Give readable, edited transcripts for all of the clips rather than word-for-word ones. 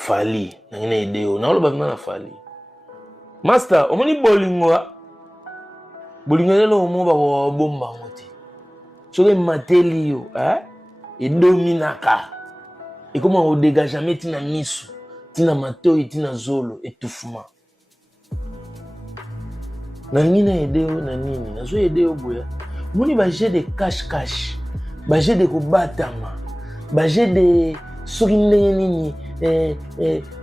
Fali nangina ideo na olo bavima na Fali master omoni bolingo lelo omo ba bomba ngoti soke mateli yo edominaka ekoma o dégagement tina misu tina matoi tina zolo étouffement nangina ideo na nini nazo ideo boya moni ba jet de cache ba jet de kobatama ba jet de soki ndenge nini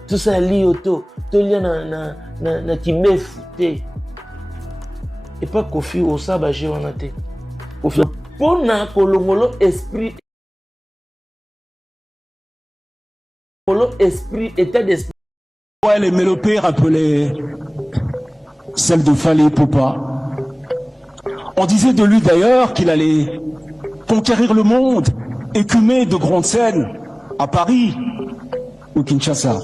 tout ça lioto to lia na kibefu te et pas kofi au sabaje wana te kofi pona kolongolo esprit état d'esprit. Ouais, les mélopées rappelaient celle de Fali Ipupa. On disait de lui d'ailleurs qu'il allait conquérir le monde, écumer de grandes scènes à Paris ou Kinshasa.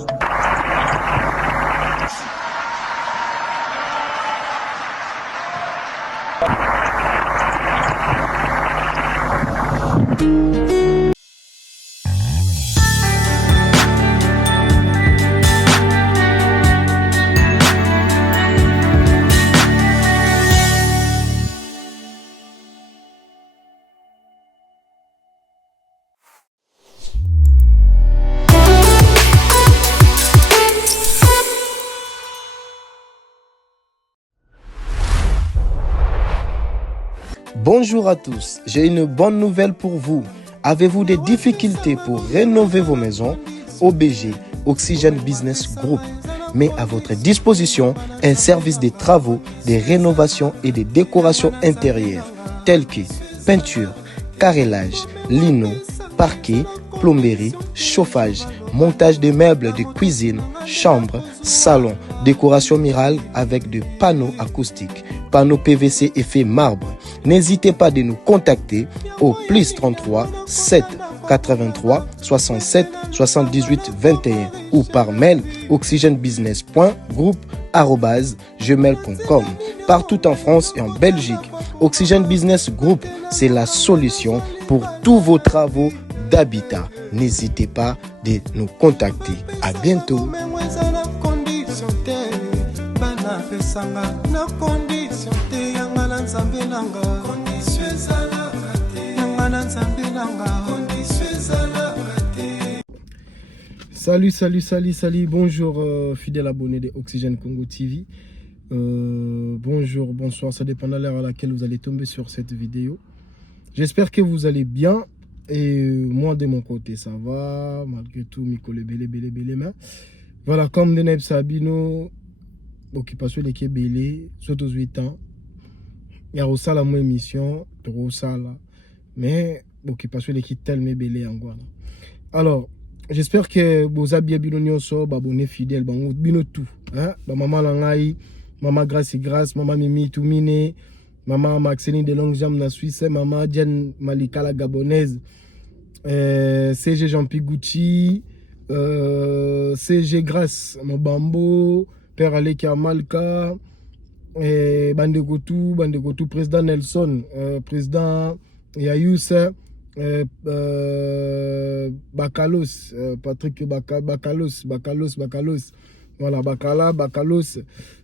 Bonjour à tous, j'ai une bonne nouvelle pour vous. Avez-vous des difficultés pour rénover vos maisons? OBG, Oxygène Business Group, met à votre disposition un service de travaux, de rénovation et de décoration intérieure, tels que peinture, carrelage, lino, parquet, plomberie, chauffage, montage de meubles de cuisine, chambre, salon, décoration murale avec des panneaux acoustiques, panneaux PVC effet marbre. N'hésitez pas de nous contacter au plus 33 7 83 67 78 21 ou par mail oxygenebusiness.group@gmail.com. Partout en France et en Belgique, Oxygène Business Group, c'est la solution pour tous vos travaux d'habitat. N'hésitez pas de nous contacter. À bientôt. Salut, bonjour fidèles abonnés de Oxygène Congo TV. Bonjour, bonsoir, ça dépend de l'heure à laquelle vous allez tomber sur cette vidéo. J'espère que vous allez bien et moi de mon côté ça va, malgré tout, Mikole belé main. Voilà, comme Deneb Sabino, occupation de Kébélé, surtout 8 ans. Il y a aussi la même émission, trop ça là. Mais occupation de Kitel me belé encore. Alors, j'espère que vous avez bien so abonné fidèle bino tout hein ba maman langai maman grâce maman Mimi Toumine maman Maxine de longue jambe na Suisse maman Diane Malika la gabonaise CG Jean-Pierre Gucci CG Grâce Mobambo Père Aleki Amalka Bandegotou président Nelson président Yayous Bakalos, Patrick Bakalos. Voilà, Bakalos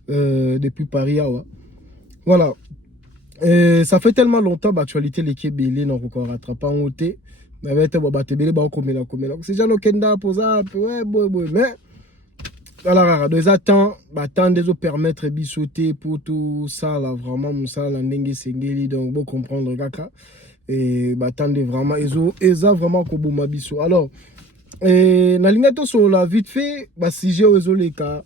depuis Paris. Voilà. Ça fait tellement longtemps l'actualité l'équipe Belé n'a encore rattrapé en hauteur. Mais c'est déjà Kenda posa ouais mais alors deux attends attendez de permettre bisauter pour tout ça là vraiment ça la ndenge sengeli donc vous comprendre kaka. Et attendez vraiment eza vraiment koboma biso alors na lingato sur la vite fait sujet ozoleka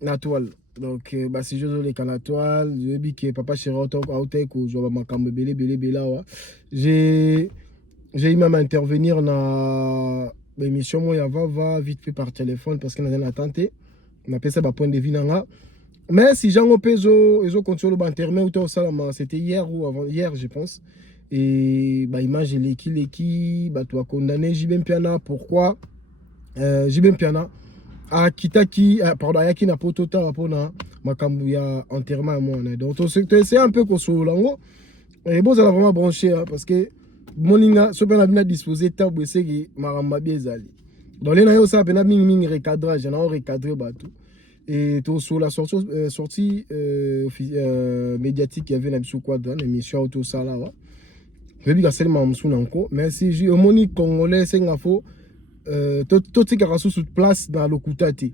na toile donc sujet ozoleka na toile je dis que papa chéri auto ko zo ba makambo belé wa j'ai eu même intervenir na émission moi ya va vite fait par téléphone parce que na attente on appelle ça point de vue nanga mais si jango peso ezo continue ba internet ou ça c'était hier ou avant hier je pense. Et image leki tu as condamné Jibem Piana. Pourquoi Jibem Piana a kitaki pardon ayaki na potota pona makambu ya enterrement moi donc c'est un peu kosolo lango et bon ça l'a vraiment branché hein, parce que moninga so bien disposé tabu seki maramba biezali Dans les naïos, ça a ming recadrage, on a recadré bateau. Et tout sur la sortie médiatique, il y avait une émission quoi dans l'émission auto ça là. Je vais dire que c'est encore, mais si j'ai au moni congolais, c'est un faux. Tout ce qui a sous place dans le Koutate.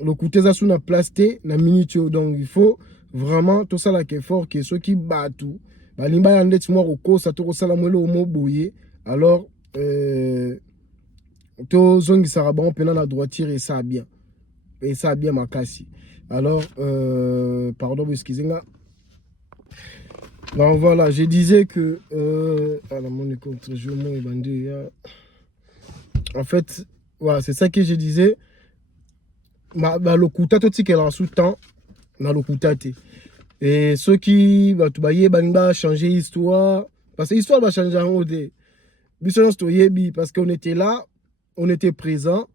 Le Koutate ça sous la place na minutio, donc il faut vraiment tout ça là qui est fort, qui est ceux qui battent tout. Bah limba yande tu moi au cause ça tout ça la moelle au mot bouillé. Alors tout zone qui sera bon pendant la droitière et ça bien. Et ça a bien makasi. Alors, pardon, excusez-moi. Donc voilà, je disais que en fait, voilà, c'est ça que je disais. Le Kouta, tout ce qui est sous temps, dans le Kouta. Et ceux qui va changer l'histoire, parce que l'histoire va changer en haut. Parce qu'on était là, on était présent.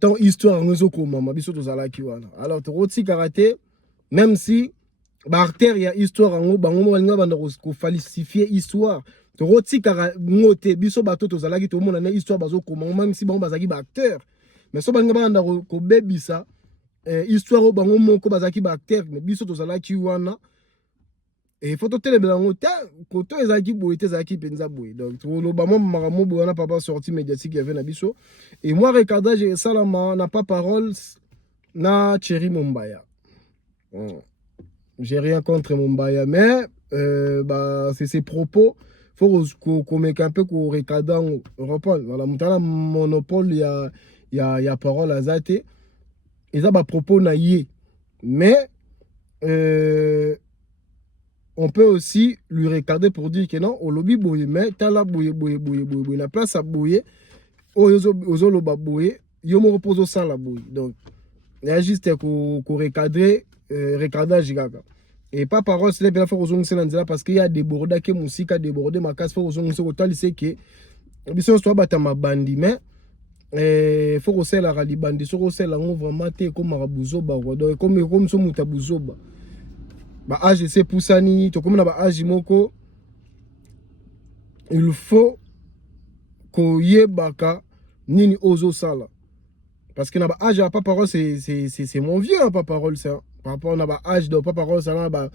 Tant histoire nous comment biso tozala ki wana alors roti karaté même si barter ya histoire en bango balinga banda ko falsifier histoire roti kara ngote biso bato tozala ki to mona na histoire bazo comment même si bango bazaki ba acteur mais so balinga banda ko bebisa histoire bango moko bazaki ba acteur mais biso tozala ki wana et faut télé belango ta koto ezaki boité ezaki penza boy donc le bamo maramo boana papa sorti médiatique y avait na biso et moi recadage salama n'a pas parole na Thierry Mumbaya. J'ai rien contre Mumbaya mais bah c'est ses propos faut qu'on mette un peu qu'on recadant reprendre voilà mutala monopole il y a parole à zate et ça bah propos na yé mais on peut aussi lui regarder pour dire que non, au lobby bouillé, mais t'as la bouillé, la place à bouiller, aux loba bouillé, yo me repose au sang la bouille. Donc, il y a juste qu'on recadrer, recadage gaga. Et pas parole, c'est bien faire aux ongles là parce qu'il y a des bordas qui musique a débordé ma casse, faut aux ongles au tal, c'est que, bisous, soit battre ma bandi, mais, faut aussi la rali bandi, faut aussi la vraiment t'es comme Marabuzo, comme son mutabuzo, bah âge c'est poussani to comme na ba âge moko il faut ko yebaka nini ozo sala parce que na ba âge pas parole c'est mon vieux pas parole ça par rapport na ba âge de pas parole ça ba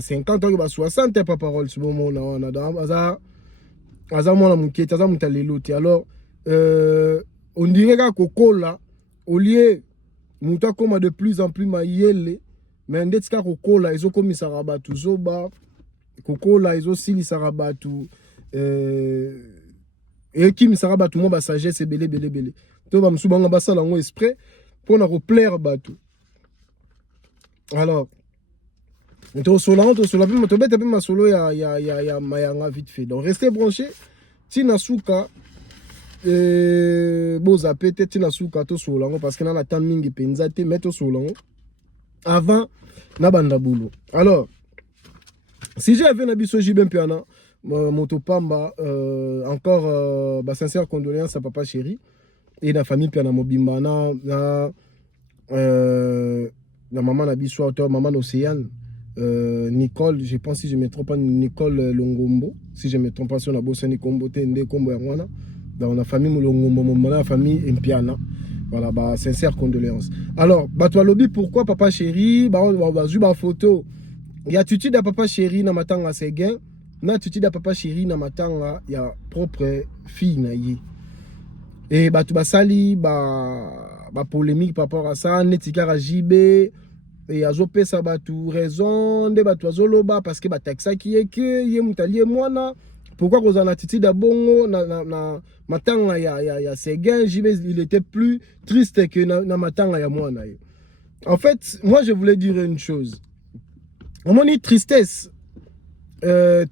50 ans ba 60 pas parole ce moment on a dans aza mona muketa aza mutaleloti alors on dirait ka kokola au lieu muta comme de plus en plus mayele mais ndetika kokola izo komisa rabatu zoba kokola izo sili sarabatu et qui sarabatu mo ba sagesse belé to ba msubanga basala ngo esprit pour na replaire batu alors to sola pe to beta pe masolo ya mayanga vite fait donc restez branchés tina suka boza pete tina suka to sola ngo parce que na temps mingi penza te metto sola ngo avant Nabanda Boulou. Alors, si j'avais un abisso Jibem Piana, Motopamba, encore sincère condoléances à papa chéri et la famille Piana Mobimba, la maman Nabisso, maman Océane, Nicole, je pense si je ne me trompe pas, Nicole Longombo, si je ne me trompe pas, sur la bosse Nikombo, Tende Kombo Erwana, dans la famille Longombo, la famille Mpiana. Voilà, bah, sincère condoléances. Alors, bah, toi, lobby, pourquoi papa chéri, bah, on va jouer ma photo. Il y a attitude à papa chéri, na matanga c'est gain. Na attitude à papa chéri, na matanga, il y a propre fille, na yé. Et, bah, tu vas sali, bah, polémique par rapport à ça, netikara JB, et à zopé ça, bah, tout raison, de, bah, tu vas parce que, bah, taxa qui est que, yé moutalié, moi, na. Pourquoi vous en attitude à bongo na matanga ya Séguin, il était plus triste que na matanga ya moi. En fait, moi je voulais dire une chose. On dit tristesse.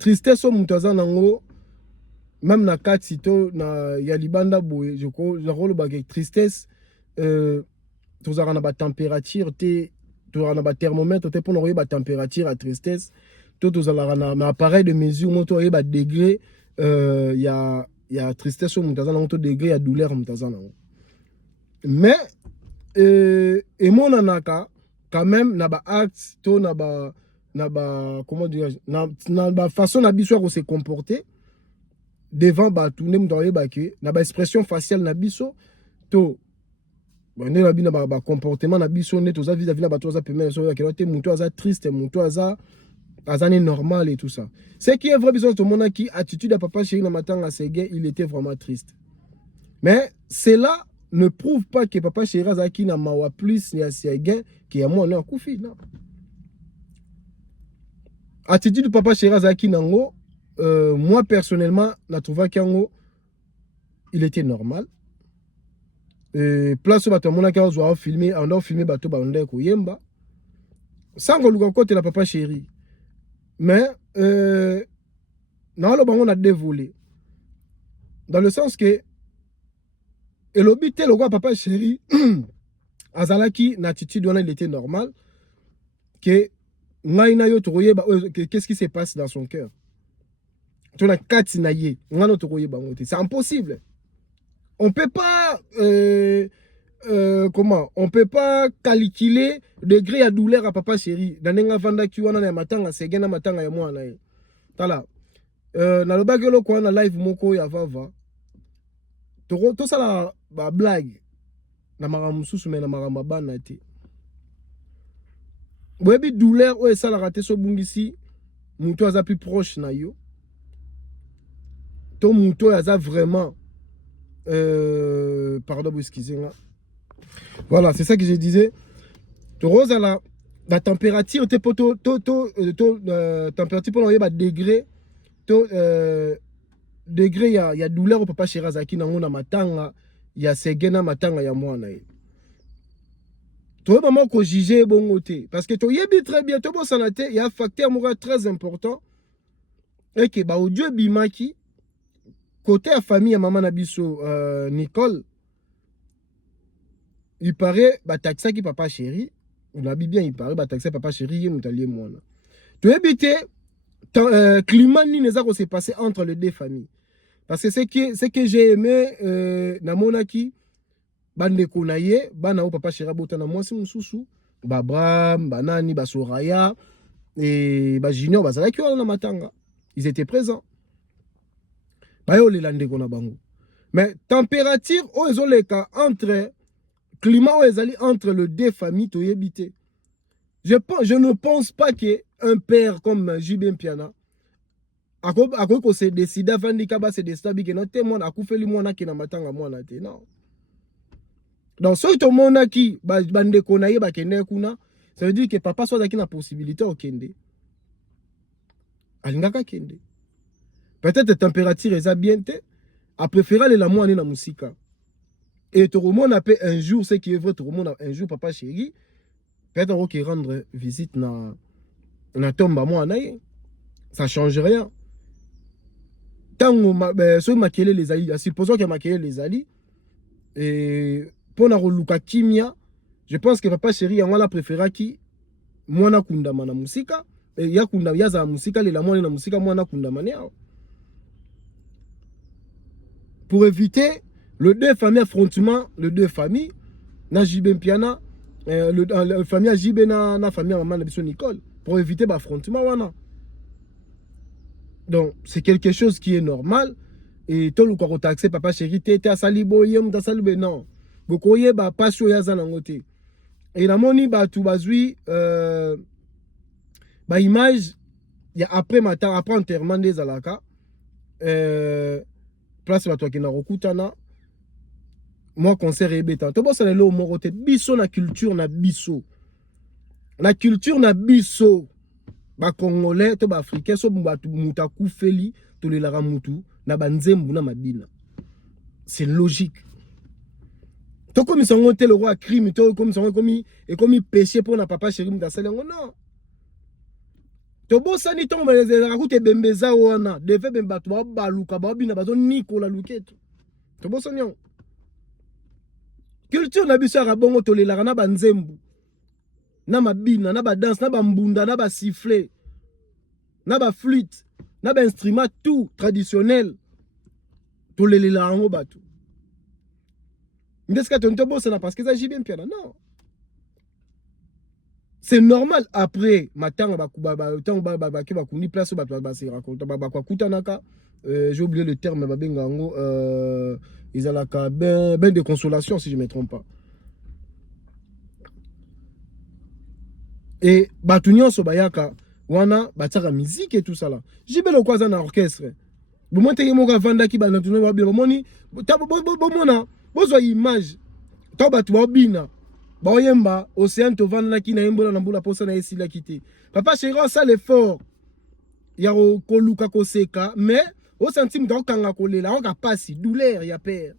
Tristesse au mutaza nango même na katsito na ya libanda boye je rôle bagay tristesse tous na ba température te tous na ba thermomètre te pour na ba température à tristesse. Tout un appareil de mesure, monto y a degré, y a tristesse au montazan, monto degré, y a douleur au montazan. Mais, et mon anaka, quand même, n'a pas acte, to n'a pas, comment dire, n'a pas façon d'habituer à se comporter. devant batu ne mutaye bake na ba expression faciale na biso to ne na bina ba comportement na biso ne to za vis-à-vis na batu za pemele so ya kelote mutu aza triste mutu aza normal et tout ça. Ce qui est vrai besoin de mon qui attitude à papa chéri na matanga Séguin, il était vraiment triste. Mais cela ne prouve pas que papa chéri azaki na mawa plus ni Séguin qui a moi na kufi non. Attitude de papa chéri azaki nango moi personnellement na trouva qu'ango il était normal. Place bato mona ka zo filmer on a filmé bato ba ndé ko yemba. Sans que côté la papa chéri. Mais non, on a dévolé. Dans le sens que et l'obité le roi papa chéri azalaki l'attitude il était normal que qu'est-ce qui se passe dans son cœur. C'est impossible. On peut pas comment on peut pas calculer degré à douleur à papa chéri danenga vanda ki wana na matanga segena matanga ya mwana ye tala na lobagelo ko na live moko ya vava to sala ba blague na maramususu me na maramabana te boyebi douleur o esala raté so bungisi muto aza plus proche na yo to muto aza vraiment pardon excusez-moi. Voilà, c'est ça que je disais. Rose la température température pour le degré degré il y a douleur au papa Shirazaki na ngona matanga ya segena matanga ya mwana ye. To maman ko juger bongo te parce que to yebi très bien to bo sanate il y a un facteur moral très important et que ba audio bimaki côté à famille à maman nabiso Nicole. Il paraît bah taxa qui papa chéri on a bien il paraît bah taxa papa chéri mutalier moi tu éviter climat ni neza ko s'est passé entre les deux familles parce que c'est que j'ai aimé na monaki bande konaye bana o papa chéri botana moi si mususu ba Bram banani ba Soraya et ba Junior ba zalaki na matanga ils étaient présents ba yo le lande kona bango mais température o ezoleka entre climat où ils entre les deux familles to yebité. Je ne pense pas qu'un père comme Jibin Piana a ko se décide avant de kaba se déstabiliser que notre monde a koufeli mwana ki na matanga mwana te non. Donc so to mona ki bande konaye ba kende kuna ça veut dire que papa soit qui na possibilité au kende. Alingaka kende. Peut-être température est bien te a préféré la mwana na musika. Et tout le monde appelle un jour, ce qui est vrai, tout le monde un jour, papa chéri, peut-être qu'il rendre visite na tombe à moi, ça ne change rien. Tant que ceux qui les alliés, supposons qu'il y a maquillé les alliés, et pour la reluka kimia, je pense que papa chéri, on a préféré qui, moi na kunda mana musika, et ya kunda ya za musika, les la moi na musika, moi na kunda mania. Pour éviter le deux familles affrontement, le deux familles, na Jibin Piana, la famille à Jibin na famille à maman de Nicole, pour éviter l'affrontement wana. Donc c'est quelque chose qui est normal et tout le corps taxé papa chéri t'es à salibo yem ta salibo non. Beaucoup y ba passion ya za nangote. Et la moni ba tout bazui ba image ya après matin après enterrement des alaka place ba toi qui na rokutana. Moi concert ebeta to bossa le moko te biso na culture na biso ba congolais to ba africain so muta kufeli to le lara mutu na banzembu na mabina c'est logique to comme ça on le roi crime to comme ça comme péché pour na papa chéri muta salengo non to bossa ni to ba la route bembeza wana devait bemba to ba luka ba bina ba zo nikola luketo to bossa nyon culture na biso ya bongo tolelaka na banzembu na mabina na ba danse na ba mbunda na ba sifflet na ba flûte na ba instrument tout traditionnel tolelela ngo batu ndeska tonto bossa na parce que ça Jibin Piana non c'est normal après matanga bakuni place se raconte kutanaka j'ai oublié le terme babenga ngo ils ont la ben de consolation si je me trompe pas et batunyo so bayaka wana bataka musique et tout ça là j'ai bel quoi dans orchestre bon moi te mo ka vanda ki bana tunyo ba moni mona bozo image to batu bina Boyemba, Océan te vend qui n'a pas de poste na esila kité. Papa chéri, ça l'effort. Ya ko luka ko seka, mais au centime to kanga ko lela, on ka passi douleur ya père.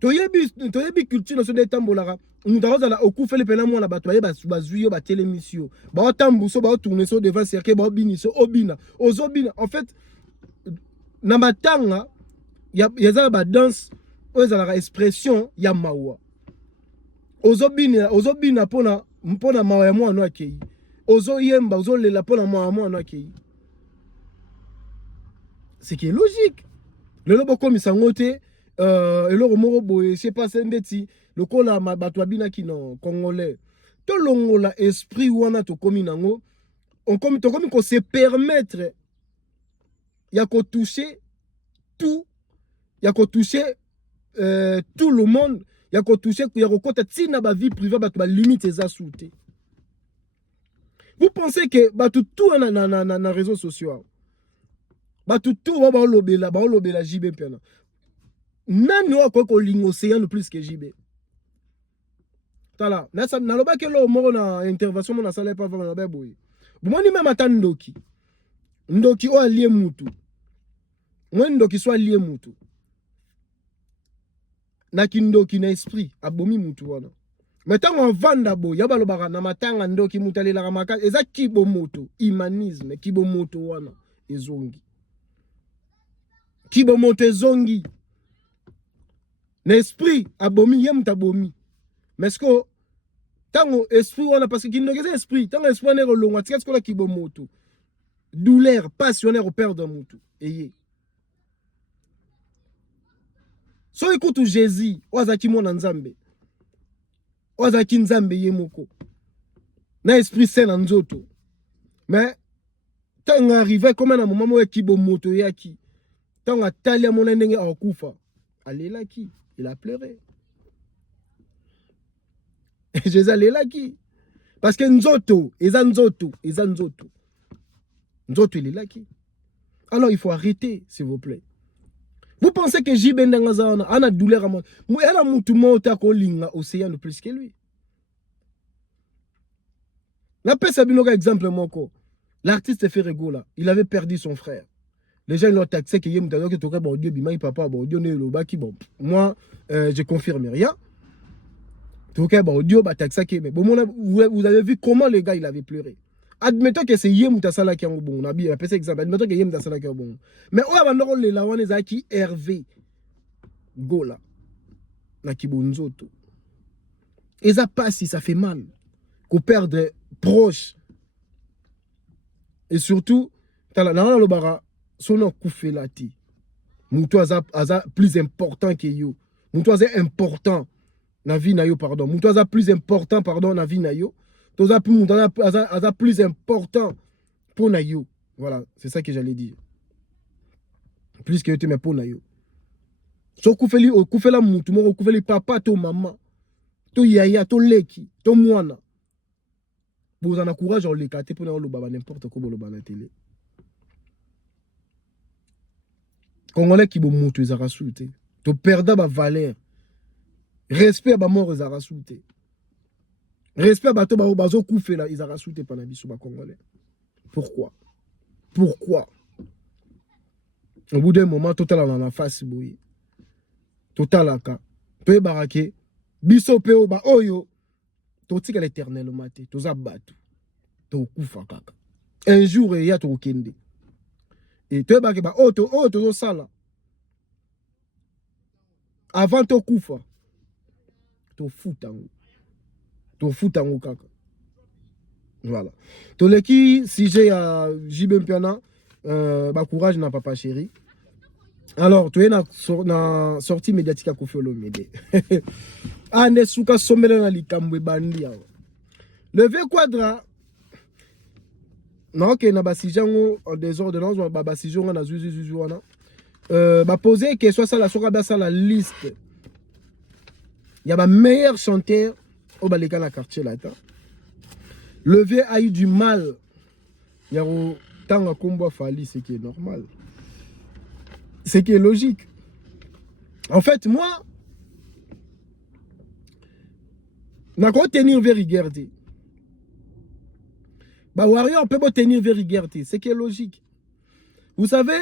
Toyebi culture no so de tambolara. Nous avons la okufa le pena mo na bato ba bazuyo ba télémission. Ba tambuso ba tourner so devant cercle ba biniso obina. Ozobina en fait na matanga ya za ba danse, ozala expression ya mawa. Ozobina pona mawa ya mwana akei. Ozoyemba ozolela pona mawa ya mwana akei. C'est qui est logique. Le lobo komi sangote eloko moko boye je sais pas sendeti lokola bato abina kino congolais. To longola esprit wana to komi nango on komi to komi ko se permettre ya ko toucher tout ya ko toucher tout le monde. Ya ko toucher ya ko kota tina ba vie privée ba ba limite eza souté. Vous pensez que ba tout na réseaux sociaux ba tout ba lobela JB pena. Nani wa ko lingo océan plus que JB. Tala, na loba ke lo mo na intervention mo na sala pas vraiment ba boy. Bon ni même atandoki. Ndoki o alie mutu. Moi ndoki so alie mutu. Na kindoki na esprit abomi mutu wana metango vanda bo ya balobaka na matanga ndoki mutalela kamaka eza kibo moto humanisme kibo moto wana ezongi kibo moto ezongi na esprit abomi ye mutabomi mesko tango esprit wana parce que kindoki eza esprit tango esprit ne rolongwa tika tikola kibo moto douleur passionnaire au père de mutu eye. So écoute Jésus, ozaki mona nzambe. Ozaki nzambe yemoko. Na esprit saint na nzoto. Mais tant arrivé comme un moment où kibo moto yaki. Tant atali a mona ndenge akufa. Alela ki, il a pleuré. Jésus alela ki. Parce que nzoto, eza nzoto. Nzoto il est là qui. Alors il faut arrêter s'il vous plaît. Vous pensez que JB Ndangazana a une douleur à moi? Moi, elle a mon tout monde au linga océan plus que lui. La paix, c'est un exemple, moko. L'artiste Ferrego, là, il avait perdu son frère. Les gens l'ont taxé que Dieu bimai papa Dieu ne le baki bon. Moi, je confirme rien. Dieu taxé que mais bon, vous avez vu comment le gars il avait pleuré. Admettons que c'est Yem Tassala qui est bon. On a bien appelé exemple. Admettons que Yem Tassala qui est bon. Mais on a un les lawan les qui Hervé Gola na kibonzoto. Et ça passe si ça fait mal. Qu'on perdre proche. Et surtout, dans le bara, son koufelati. Moutou aza plus important que yo. Moutou aza important na vie na yo pardon. Moutou aza plus important pardon na vie na yo. Toza plus important pour Nayo. Voilà, c'est ça que j'allais dire. Plus que tu mais pour Nayo. So koufela moutou, mo koufeli papa, to maman, to yaya, to leki, to mwana. Vous en avez courage en l'écarter pour le baba n'importe quoi le baba la télé. Congolais qui bon moutou, ils ont rassulté. To perdre ba valeur. Respect à ba mort, ils ont rassulté. Respect à bateau bazo koufé là, ils ont rassulté par la biso ba congolais. Pourquoi? Au bout d'un moment, total en la face boui. Total aka. Pe barake. Biso pe ba oyo. Totika l'éternel maté. Toza batu. To koufa kaka. Un jour il y a to kende. Et te barake ba to sala. Avant to koufa. To futango. To futango kaka. Voilà. To leki si j'ai à JB Mpiana ba courage na papa chéri. Alors tu es na sortie médiatique à Koffi Olomide. Ane suka somela na likambo bandi yawo. Le V Quadra, non, que na basijango en désordre, non, basijango na zuzuzuana. Poser que soit ça la soka ça la liste. Il y a ma meilleur chanteur au balika na quartier là. Le V a eu du mal. Il y a tant à combat Fali, ce qui est normal. Ce qui est logique. En fait, moi, je peux tenir vers Guerté. Warrior peut pas tenir vers Guerté. Ce qui est logique. Vous savez,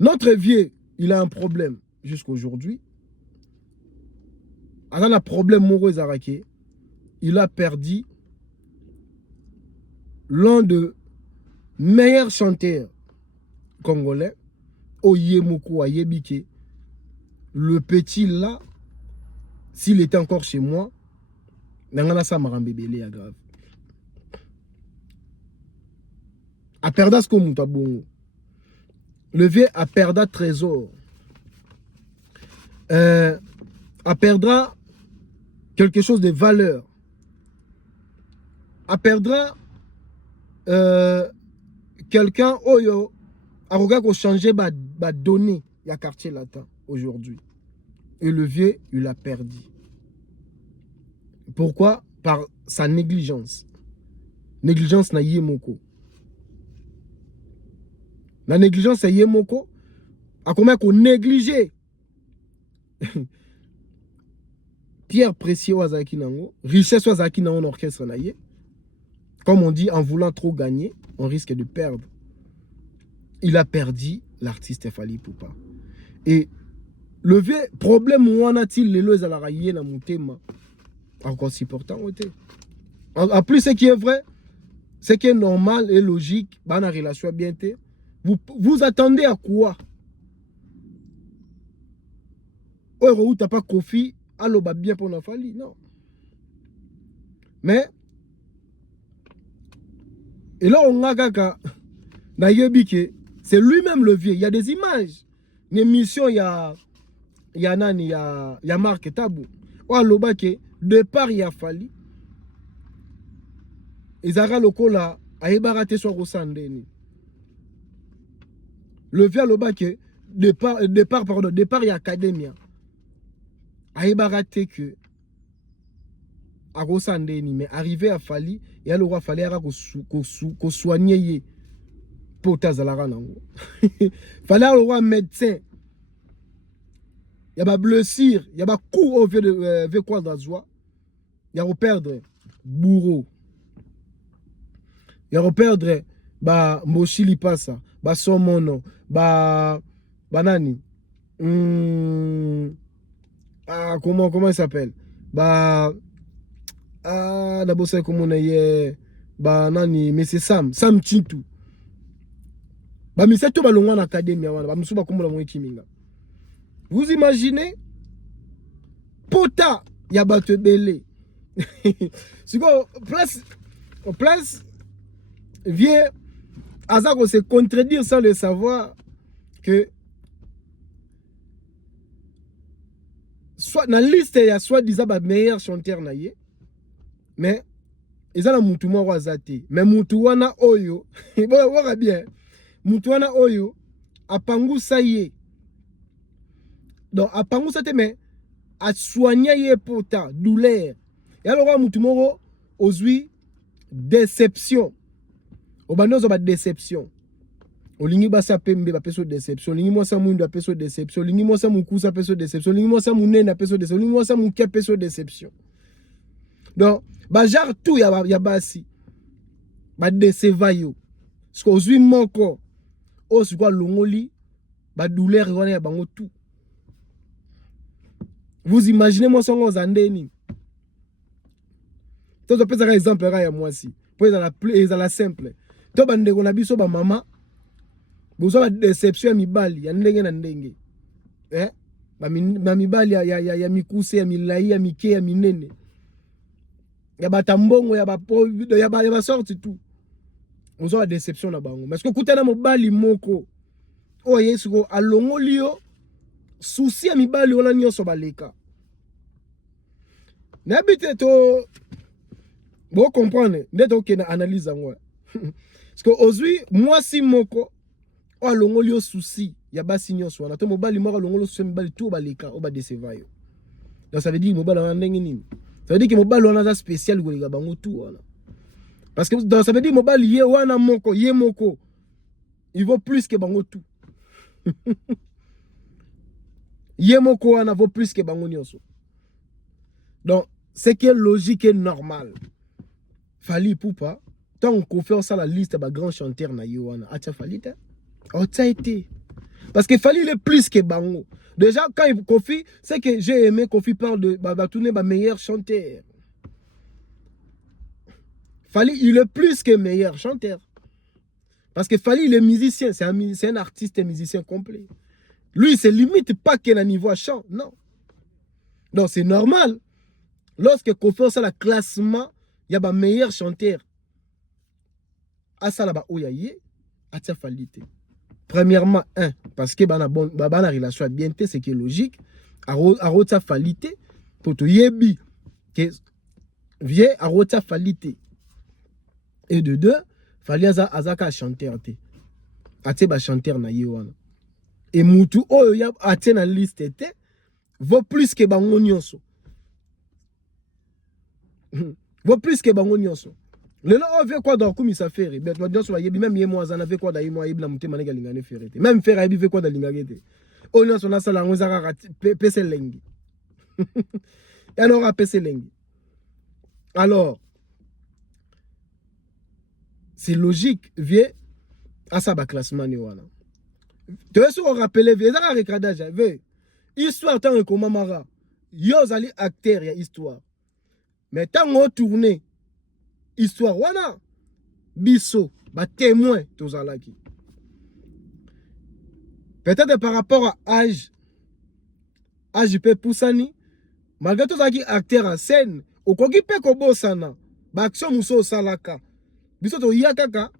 notre vieux, il a un problème jusqu'à aujourd'hui. Il a un problème moraux Zarake. Il a perdu l'un des meilleurs chanteurs congolais, Oyemoko Ayebike. Le petit là, s'il était encore chez moi, Nangana Samarambébélé à grave. A perdu ce qu'on bon. Le vieux a perdu trésor. A perdra quelque chose de valeur. A perdra quelqu'un oyo a regardé changer ba données il y a quartier latin aujourd'hui. Et le vieux il a perdu. Pourquoi? Par sa négligence. Négligence na yemoko. La négligence na yemoko a combien qu'on négligé pierre précieux wazaki nango, richesse wazaki nango orchestre naie. Comme on dit, en voulant trop gagner, on risque de perdre. Il a perdu l'artiste Fally Ipupa. Et le vieux problème où en a-t-il les lois à la railler na moutema encore si important. En plus, ce qui est vrai, ce qui est normal et logique, dans la relation bien vous attendez à quoi? Oh, tu n'as pas Kofi, allo ba bien pour la Fally, non. Mais et là, on a gaga, c'est lui-même le vieux. Il y a des images. Une émission, il y a Nani, il y a Marc Tabou. Ou l'obake, départ, il y a Fally. Ils le cola, a ébarraté sur Rosandeni. Le vieux l'obake, départ, il y a Academia. A ébarraté que à Rosandeni, mais arrivé à Fally, et alors il fallait qu'on soigne pour Tazalara nango. Fallait avoir un médecin. Il y a des blessures, il y a des coups au vieux quoi d'Azoua. Il y a perdre bourreau. Il y a perdre Moshili Passa, Somono, Banani. Comment il s'appelle? D'abord c'est comme on est nani mais c'est Sam Chintu mais c'est tout balongo en académie vous imaginez pota ya bato belé c'est quoi place vient Azako se contredire sans le savoir que soit dans la liste il y a soit disant meilleur chanteur naie. Mais ils ont mutu mo wazati mais mutu wana oyo bon bien mutu wana oyo apangusa ye donc apangusa te mais a soigner ye pota douleur et alors mutu mo ozui déception obanozo ba déception olingi basa pembe ba peso déception olingi mo sa mundu peso déception olingi mo sa mukusa peso déception olingi mo sa munena peso déception olingi mo sa muke peso déception donc genre tout ya basi ba déceva yo parce que ozui moko o sikwa longoli ba douleur wana ya bango tout. Vous imaginez moi songo zandeni to pesa ka exemple ya moi si pour la simple to bande ko na biso ba mama bozo ba déception ya mibali ya ndenge na ndenge ba mibali ya mikuse ya milai ya mike ya minene ya batambongo ya ba sorti tout on a déception na bango parce que kutana mobali moko o yesu ko alongoli yo souci ya mibali wana nyonso baleka na bite to Vous comprenez? N'est-ce pas une analyse en moi? Parce que aujourd'hui, moi si moko, oh l'ongolio souci, y a pas signé sur. Nato mobali mora l'ongolio souci mobali tout balika, oba décevoir. Donc ça veut dire mobali on n'engini. Ça veut dire que mobali on a un spécial ou les gars bango tout. Parce que donc, ça veut dire mobali yé wana moko, yé moko, il vaut plus que bango tout. Yé moko wana vaut plus que bango nyonso. Donc c'est qui est logique et normal. Fali Poupa, tant qu'on fait ça la liste de grands chanteurs na Yohana, a-t-il fallu te? A-t-il été? Parce que Fali il est plus que Bango. Déjà quand il Kofi, c'est que j'ai aimé Kofi parle de tourner meilleur chanteur. Fali il est plus que meilleur chanteur. Parce que Fali il est musicien, c'est un artiste et musicien complet. Lui il se limite pas qu'à niveau à chant, non. Donc c'est normal. Lorsque Kofi fait ça la classement, il y a un meilleur chanteur. À ça là-bas, où il y a falité. Premièrement, parce que la relation à bien c'est qui est logique. À sa falité, pour te yebi, que vient à sa falité. Et de deux, fallait azaka chanteur. À chanteur na yewana. Et Moutou, oh, y a na liste, vaut plus que bango nyonso. Vaut plus que bango nyonso. Le là on fait quoi dans comme ça fait mais toi sur yebi même moi ça fait quoi d'ailleurs moi yebi la muté manega lingane faire même faire yebi fait quoi dans lingagete on a son sala on zaka pc lengi et alors à pc lengi alors c'est logique vieux à ça ba classement ni wana tu es sur rappeler vieux ça recadage vieux histoire tant que mamara yo zali acteur ya histoire mais tant on tourner histoire wana biso ba témoin tozalaki peut-être par rapport à âge peut poussani malgré tozalaki acteur en scène okoki pe ko bosana ba action muso salaka biso to yakaka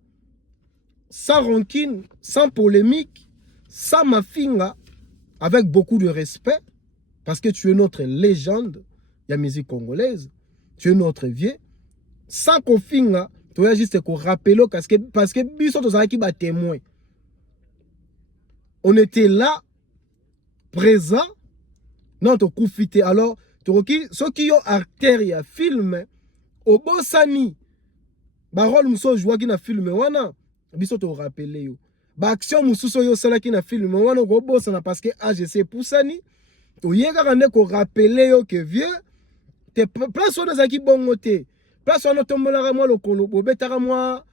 sans rancune sans polémique sans mafinga avec beaucoup de respect parce que tu es notre légende la musique congolaise tu es notre vieux sans qu'on finga, tu as juste qu'on rappelle parce que biso tozalaki ba témoin. On était là présent non to koufité alors toki ceux qui ont acteur ya film au bosani ba rôle muso jouaki na film wana biso to rappeler yo ba action mususo yo salaki na film wana go bosana parce que AGC poussani to yeka kande ko rappeler yo que vieux te place on zaki bongote place on tombola moi le kolo bobetaka moi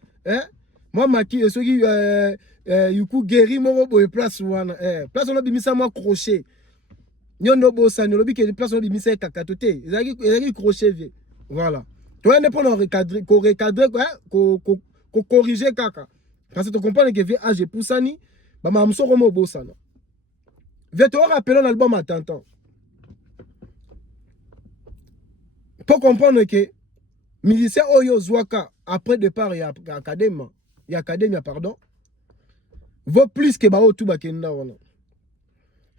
moi maki ceux qui yuku guéri mo bo place wana place on bimisa moi crochet nyondo bosani lobi que place on bimisa kakatote ezaki crochet vieux voilà toi ne pas recadrer ko corriger kaka parce que tu comprends que vieux âge poussani ba mamso ko mo bosana vieux te rappeler l'album à tantan pour comprendre que musicien Oyo Zwaka après départ il y a académie pardon vaut plus que bao tout bakenda wana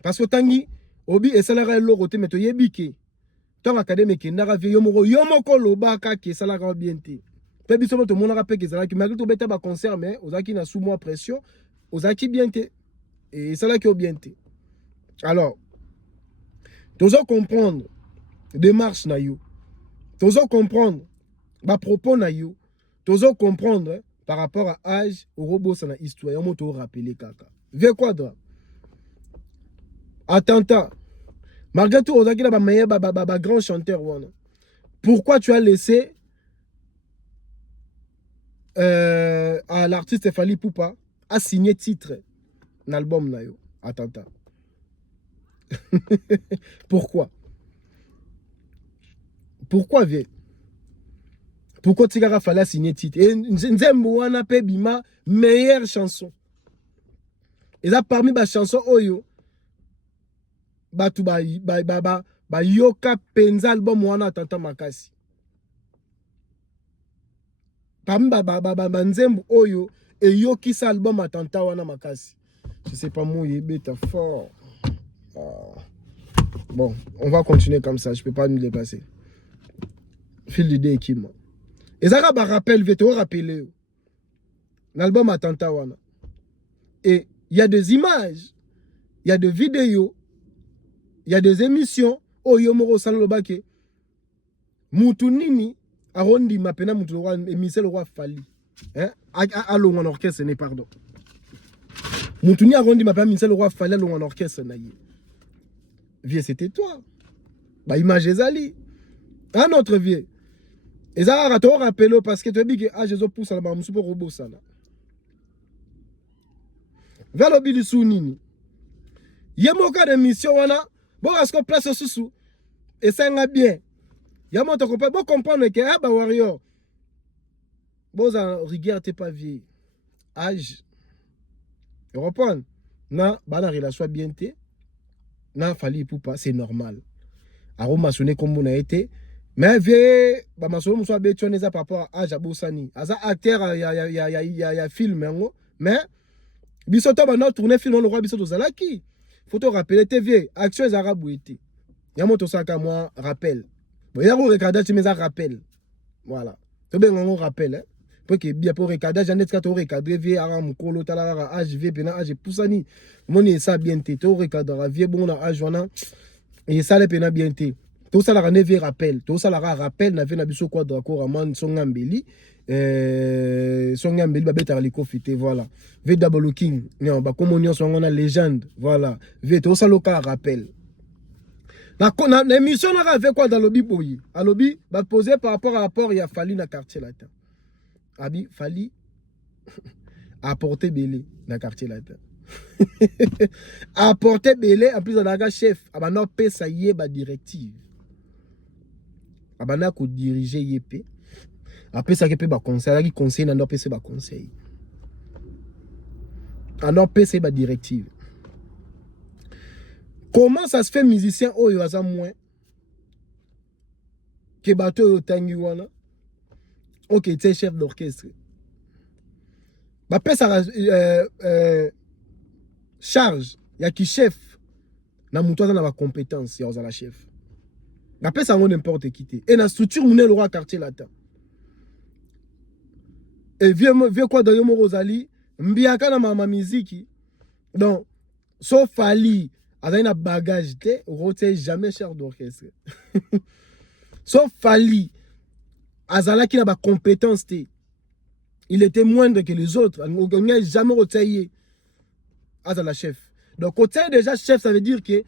parce que tangi obi esalaka loko te meto yebike tant académie kendaka vie yomoko lobaka ke salaka bien te pe biso to monaka pe ke salaki malgré to beta ba concert mais ozaki na sous moi pression ozaki bien te et salaki bien te alors tozo comprendre démarche na yo tozo comprendre ba propos na yo tozo comprendre par rapport à âge au robot ça na histoire yo moto rappeler kaka ve quoi doit attentat malgré tout ozaki na ba meilleur ba grand chanteur wana pourquoi tu as laissé à l'artiste Fali Poupa a signé titre l'album na yo attentat pourquoi vieux pourquoi Tigara fallait signer titre et Nzembo wana pe bima meilleure chanson et là parmi ba chanson oyo batu ba yoka penza album wana tanta makasi parmi ba Nzembo oyo et yoki sa album atanta wana makasi je sais pas moi yebeta fort bon on va continuer comme ça je peux pas nous dépasser fil d'idée qui moi Et ça va rappel, je vais te rappeler. L'album Attentat wana. Et il y a des images, il y a des vidéos, il y a des émissions. Oh yomoro salobake. Moutounini arondi mapena moutou roi émissé le roi Fali. Hein? Allô en orchestre n'est pardon. Moutouni arondi mapena émissé le roi Fali allô en orchestre naïe. Vieux c'était toi. Bah image ezali. Un autre vieux. Et ça a rappelé parce que tu as dit que ah Jésus pousse à la maman super robot ça là. Vers le bili sounini. Yamoka de mission wana. Bon est-ce qu'on place sous et ça nga bien. Yamoto comprendre bon comprendre que ah bah warrior. Bon ça rigueur t'es pas vieux. Âge. Tu comprends? Na bana relation bien té. Na fali pour pas c'est normal. Aroma sonné comme on a été. Mais vieux, bah ma soeur m'soit bétonné ça par rapport à Jabosani. Asa acteur il y a film mais bisoto ba notre tourner film le roi bisoto zalaki. Faut te rappeler tes vieux action arabes été. Yamoto saka moi rappel. Bon ya ko regarder tu mes rappel. Voilà. To ben on rappel hein. Pour que bien pour regarder Janet ka to recadrer vieux ara mukolo talara HV pena age poussani. Moni ça bien té to recadrer vieux bon na age wana. Et ça le pena bien té. Tout ça la neve rappel, tout ça la rappel na ve na biso quoi d'accord aman songambeli songambeli ba beta liko fité voilà. Ve double king, non ba comme on songona légende, voilà. Ve tout ça le cas rappel. Na émission na avec quoi dans lobby boyi. A lobby ba poser par rapport il a fallu na quartier latin. Abi fali apporter belé na quartier latin. Apporter belé en plus on a chef, abana pesa yeba directive. Abana ko diriger yep. Après ça que peut ba conseil, qui conseil na PC ba conseil. Alors PC ba directive. Comment ça se fait musicien oyo aza moins que bateau yo tangi wana? OK, tu es chef d'orchestre. Ba pesa charge ya ki chef na muto na ba compétence ya la chef. La paix, ça n'importe qui. Et la structure, on est le roi quartier latin. Et vieux quoi dans Yomo Rosalie, mbiaka na ma musique. Donc, sauf Fali, avec un bagage, on ne jamais cher d'orchestre. Sauf Fali, Azala qui n'a pas compétence, il était moindre que les autres. On n'a jamais retaillé Azala chef. Donc, quand tu es déjà chef, ça veut dire que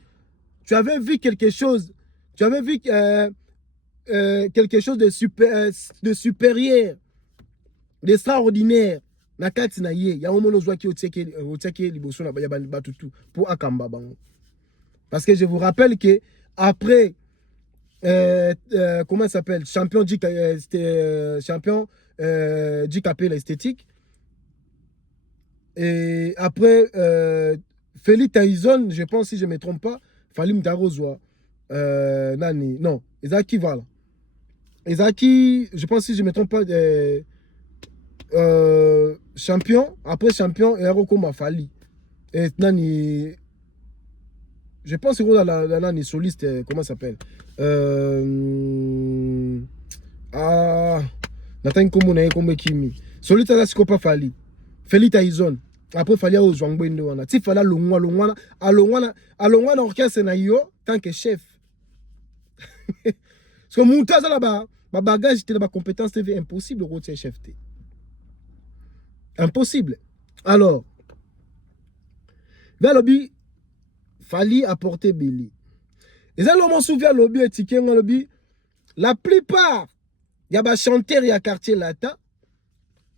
tu avais vu quelque chose. Tu avais vu quelque chose de supérieur, d'extraordinaire. Na kati na ye, ya omono zwa ki oteke liboso na ya batutu pour akamba bango. Parce que je vous rappelle que après comment ça s'appelle, champion du capé l'esthétique. Et après Félix Tyson, je pense si je me trompe pas, Fali Mtarozwa. Nani, non, Ezaki, voilà. Ezaki, je pense si je ne me trompe pas, champion, après champion, Eroko Mafali. Et Nani, je pense que la Nani soliste, comment ça s'appelle? Nathan Komona comme Kimi. Soliste, là, c'est pas Fali. Feli Tyson. Après, Fali au Zouangwende, wana. Si Fala Longwa, Alongwa, orchestre na yo, tant que chef. Parce que mon tas là-bas, ma bagage, ma compétence, c'est impossible de retirer chef. Impossible. Alors, vers lobby, fallait apporter Béli. Et ça, l'on souvient lobby et ticket, lobby. La plupart, il y a des chanteurs, il y a quartier latin.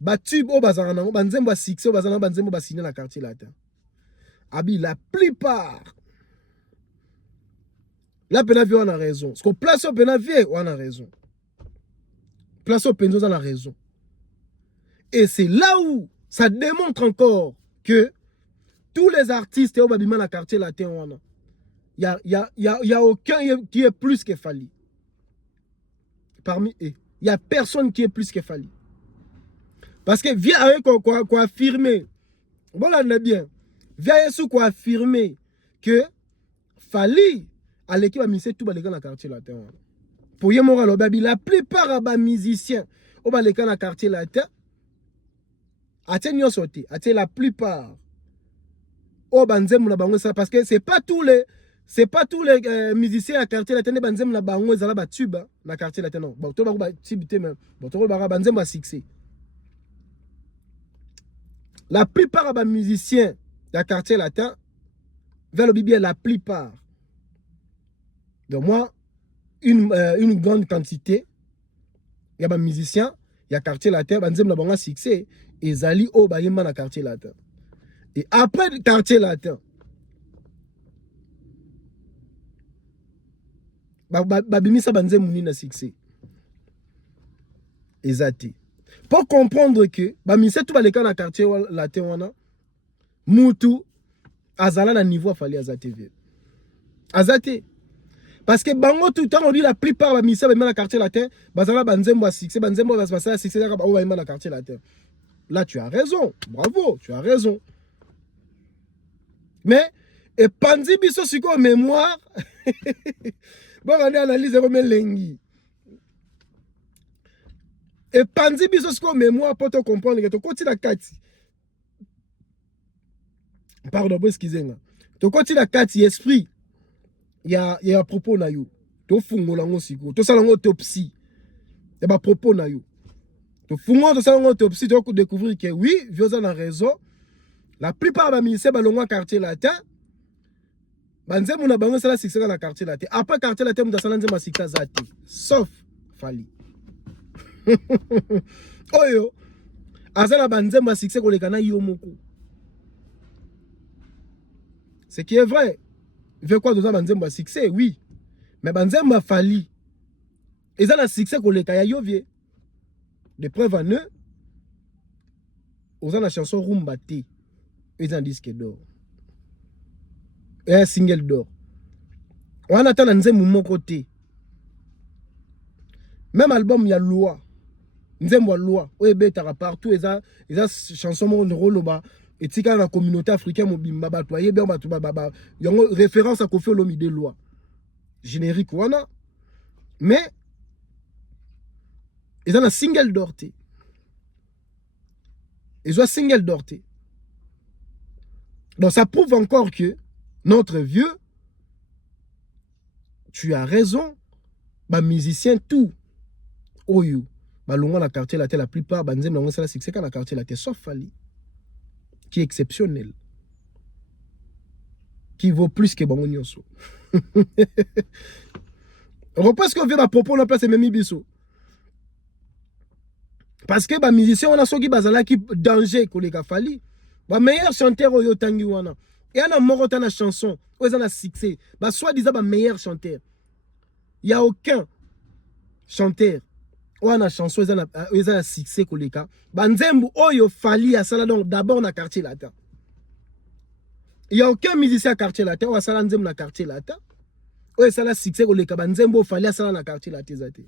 Ba tube au bazarana, banzembo succès au bazarana, banzembo ba signer na quartier latin. Abi, la plupart. Là, Penavier, on a raison. Parce qu'on place au Penavier, on a raison. Place au Penzo, on a raison. Et c'est là où ça démontre encore que tous les artistes au Babima, la quartier latin, il n'y a aucun qui est plus que Fali. Parmi eux, il n'y a personne qui est plus que Fali. Parce que viens avec quoi affirmer. Bon, là, on est bien. Viens avec quoi affirmer que Fali. À l'équipe a mis tout dans le quartier latin. Pour y avoir la plupart des musiciens, au baleka na quartier latin atie nyonso te atie la plupart au banzem na bango ça parce que c'est pas tous les musiciens à quartier latin banzem na bango ezala ba tube na quartier latin non bon to ba tube te même bon to ba banzem ba succès la plupart des musiciens du quartier latin vers le Bibi la plupart donc moi une grande quantité il y a des musiciens il y a quartier latin banzem na bango succès ezali au bayemba na quartier latin et après le quartier latin babimisa banzem muni na succès ezati pour comprendre que bamise tout baleka na quartier latin wana mutu azala na niveau afali azate azate parce que bango tout le temps on dit la plupart bamise ba na quartier latin bazala banzembo a succès banzembo va se passer à succès ba o ba na quartier latin. Là tu as raison, bravo, tu as raison. Mais et panzi biso siko mémoire bon on analyse comme lengi. Et panzi biso siko mémoire pour te comprendre que to koti la kati. Pardon, excusez-moi. To koti la kati esprit. Il y a propos na yo. To fungola ngo siko. To sala ngo autopsie. Et ba propos na yo. To fungola to sala ngo autopsie to découvrir que oui, Vioza a raison. La plupart des ministères balongwa quartier latin. Banzemu na bango sala succès dans la quartier latin. Après quartier latin mu sala nzema succès zati. Sauf Fali. Oyo. Azala banzemu succès ko lekana yo moko. Ce qui est vrai. Il veut quoi dans banzemu succès? Oui. Mais banzemu Fali. Ils ont un succès ko lekaya yo vie. De preuve en eux. Ils ont la chanson Rumba T. Ils ont un disque d'or. Et un single d'or. On attend un nzembo mon côté. Même album, il y a loi. Nzembo loi. Oui, betara partout. Ils ont chanson mon rôle bas. Et si dans la communauté africaine, mobimba batoye bien baba. Il y a une référence à Kofi Olomide loi. Générique wana. Mais ils ont un single d'or. Ils ont un single d'or. Donc ça prouve encore que notre vieux, tu as raison, bah musicien tout, oyo, bah longa la quartier latin la plupart, bah nzem longa ça la succès quand la quartier latin sauf Fali, qui est exceptionnel, qui vaut plus que bango nyonso. Repasse qu'on vient à propos la place et même biso. Parce que bah musicien on a soki bazala qui danger kolega Fali. Bah meilleur chanteur oyo tangi wana. Et on a morota na chanson, on a succès. Bah soit disant bah meilleur chanteur. Il y a aucun chanteur on a chanson on a succès koleka. Bah nzembu oyo Fali a sala donc d'abord na quartier latin. Il y a aucun musicien à quartier latin ou a sala nzembu na quartier latin. Oyo sala succès koleka bah nzembu Fali a sala na quartier latin zate.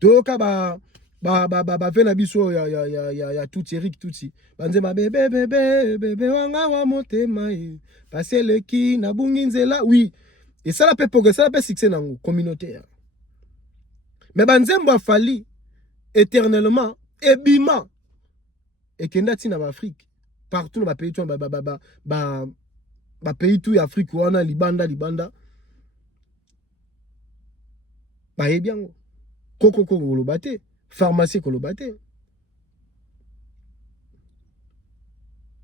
Toka ba vena biso ya tout Eric tout si banzema bébé wanga wa motema passer le ki na bunginzela oui et ça la peut progresser ça la peut succès nango communautaire mais banzemba Fali éternellement ebima et kenda tina ba Afrique partout dans ba pays tout ba pays tout Afrique wana libanda ba ebiango koko kolobate pharmacie kolobate.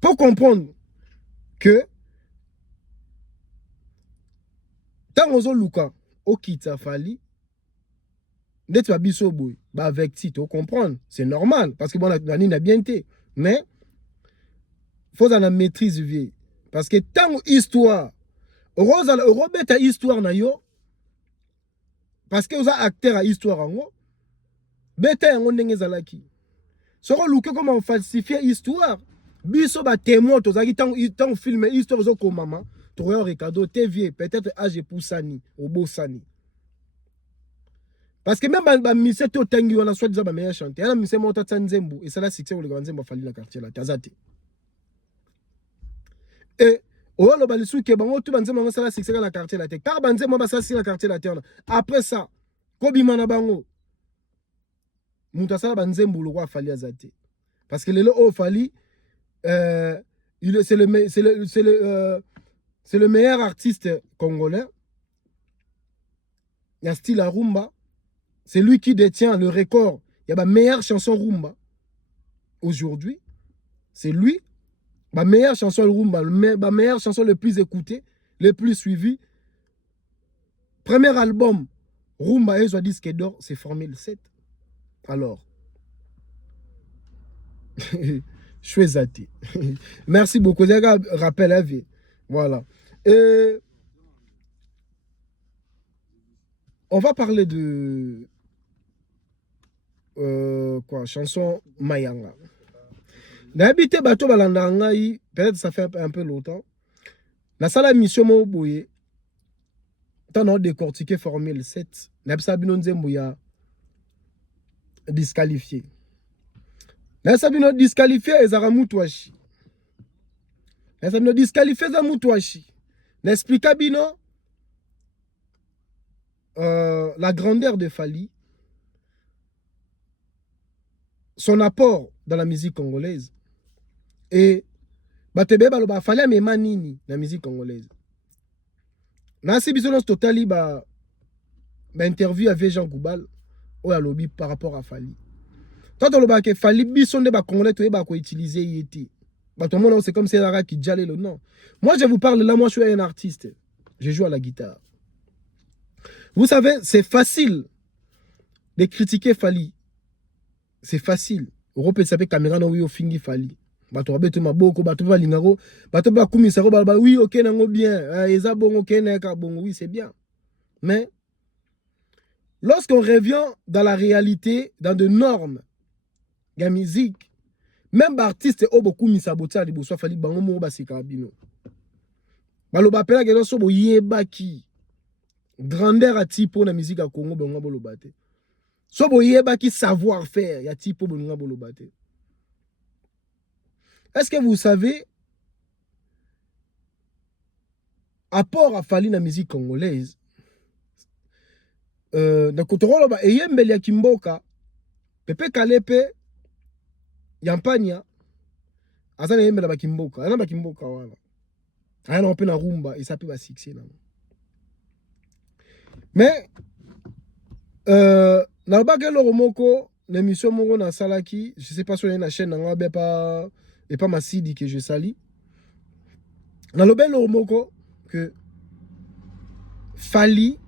Pour comprendre que tant ozo luka okita Fali d'être biso boy ba avec tito comprendre c'est normal parce que bon la n'a bien été mais faut en maîtrise vie parce que tant histoire robeta histoire na yo parce que vous avez acteur à histoire en haut beta yango ndenge ezalaki soko luke comment falsifier histoire biso ba témoin tozaki tant film histoire zo ko mama to Ricardo TV peut-être âge poussani obosani parce que même ba mise to tangi wana soit disant ba meilleur chanteur na mise monta tsanzembu et ça la succès le grand nzembu Fali na quartier la tazate et oh le balisu ke bango tout banzembu na sala succès na quartier la te car banzembu ba sala na quartier la te après ça kobima na bango Moutasala Banzembo le roi Fali Azate. Parce que le haut Fali, c'est le meilleur artiste congolais. Il y a style à rumba. C'est lui qui détient le record. Il y a la meilleure chanson rumba. Aujourd'hui, c'est lui. Ma meilleure chanson rumba, ma meilleure chanson le plus écoutée, le plus suivie. Premier album, rumba et soit disque d'or, c'est Formule 7. Alors, je suis zaté. Merci beaucoup. J'ai un rappel à vie. Voilà. On va parler de chanson Mayanga. D'habitude, bateau balanda peut-être ça fait un peu longtemps. La salle mission mo boye. Tant on décortiqué Formule 7. N'a bino nzembuya disqualifié. N'a sabino disqualifié ezara mutwashi. N'a sabino disqualifié za mutwashi. N'explique bino la grandeur de Fali, son apport dans la musique congolaise et batebe baloba Fali amema nini na musique congolaise. Nasi biso nos totali ba interview avec Jean Goubal ou à lobby par rapport à Fali. Tant on le que Fali biso de ba congolais to ba ko utiliser yeti. Ba tout le monde c'est comme c'est Lara qui jale le nom. Moi je vous parle là, moi je suis un artiste. Je joue à la guitare. Vous savez, c'est facile de critiquer Fali. C'est facile. Europe s'appelle caméra no oui au fingi Fali. Bato abete maboko, bato ba lingaro, bato ba kumisaro ba oui OK nango bien. Eza bon OK neka bon oui, c'est bien. Mais lorsqu'on revient dans la réalité, dans de normes de la musique, même artiste o beaucoup misabota de boso Fali bango mo ba sikabino. Baloba pela ke so bo yebaki. Grandeur à tipo na musique à Congo bonga bolobate. So boyeba ki savoir faire ya tipo bonga bolobate. Est-ce que vous savez apport à Fali na musique congolaise na kotoro ba eyembeli ya Kimboka Pepe Kalepe Yampania azana yembela ba Kimboka ana ba Kimboka wana ana on peut na rumba et ça peut ba succès na. Mais na bagelo romoko l'émission moko na salaki, je sais pas sur la chaîne na pas et pas ma sidi que je sali. Na lo belo romoko que Fali